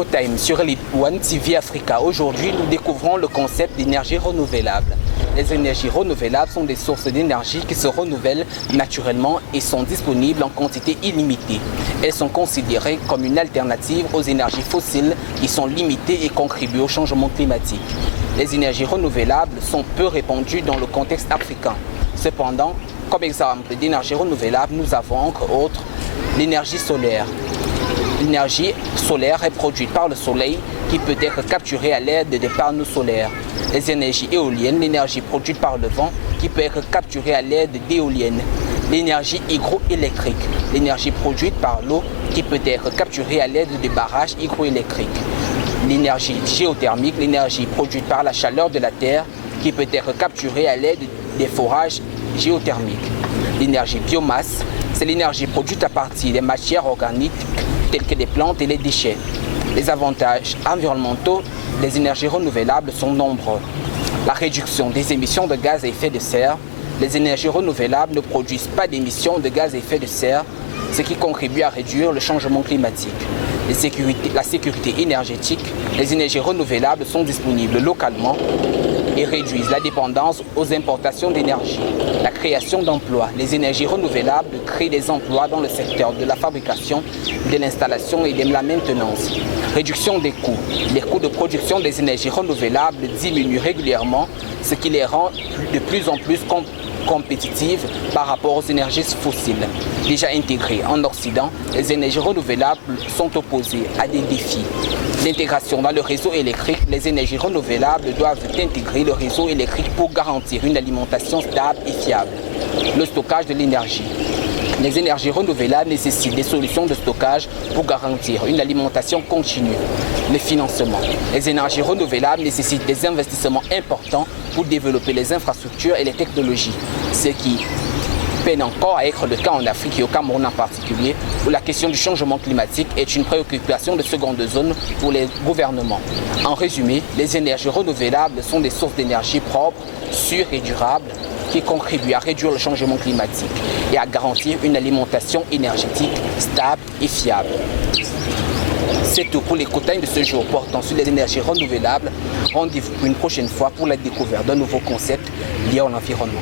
EcoTime sur Elite One TV Africa. Aujourd'hui, nous découvrons le concept d'énergie renouvelable. Les énergies renouvelables sont des sources d'énergie qui se renouvellent naturellement et sont disponibles en quantité illimitée. Elles sont considérées comme une alternative aux énergies fossiles qui sont limitées et contribuent au changement climatique. Les énergies renouvelables sont peu répandues dans le contexte africain. Cependant, comme exemple d'énergie renouvelable, nous avons entre autres l'énergie solaire. L'énergie solaire est produite par le soleil qui peut être capturée à l'aide des panneaux solaires. Les énergies éoliennes, l'énergie produite par le vent qui peut être capturée à l'aide d'éoliennes. L'énergie hydroélectrique, l'énergie produite par l'eau qui peut être capturée à l'aide de barrages hydroélectriques. L'énergie géothermique, l'énergie produite par la chaleur de la terre qui peut être capturée à l'aide des forages géothermiques. L'énergie biomasse, c'est l'énergie produite à partir des matières organiques telles que les plantes et les déchets. Les avantages environnementaux des énergies renouvelables sont nombreux. La réduction des émissions de gaz à effet de serre. Les énergies renouvelables ne produisent pas d'émissions de gaz à effet de serre, ce qui contribue à réduire le changement climatique. La sécurité énergétique. Les énergies renouvelables sont disponibles localement et réduisent la dépendance aux importations d'énergie. La création d'emplois. Les énergies renouvelables créent des emplois dans le secteur de la fabrication, de l'installation et de la maintenance. Réduction des coûts. Les coûts de production des énergies renouvelables diminuent régulièrement, ce qui les rend de plus en plus compétitives par rapport aux énergies fossiles. Déjà intégrées en Occident, les énergies renouvelables sont opposées à des défis. L'intégration dans le réseau électrique, les énergies renouvelables doivent intégrer le réseau électrique pour garantir une alimentation stable et fiable. Le stockage de l'énergie. Les énergies renouvelables nécessitent des solutions de stockage pour garantir une alimentation continue. Le financement. Les énergies renouvelables nécessitent des investissements importants pour développer les infrastructures et les technologies, ce qui peine encore à être le cas en Afrique et au Cameroun en particulier, où la question du changement climatique est une préoccupation de seconde zone pour les gouvernements. En résumé, les énergies renouvelables sont des sources d'énergie propres, sûres et durables qui contribuent à réduire le changement climatique et à garantir une alimentation énergétique stable et fiable. C'est tout pour l'écoutime de ce jour portant sur les énergies renouvelables. Rendez-vous une prochaine fois pour la découverte d'un nouveau concept lié à l'environnement.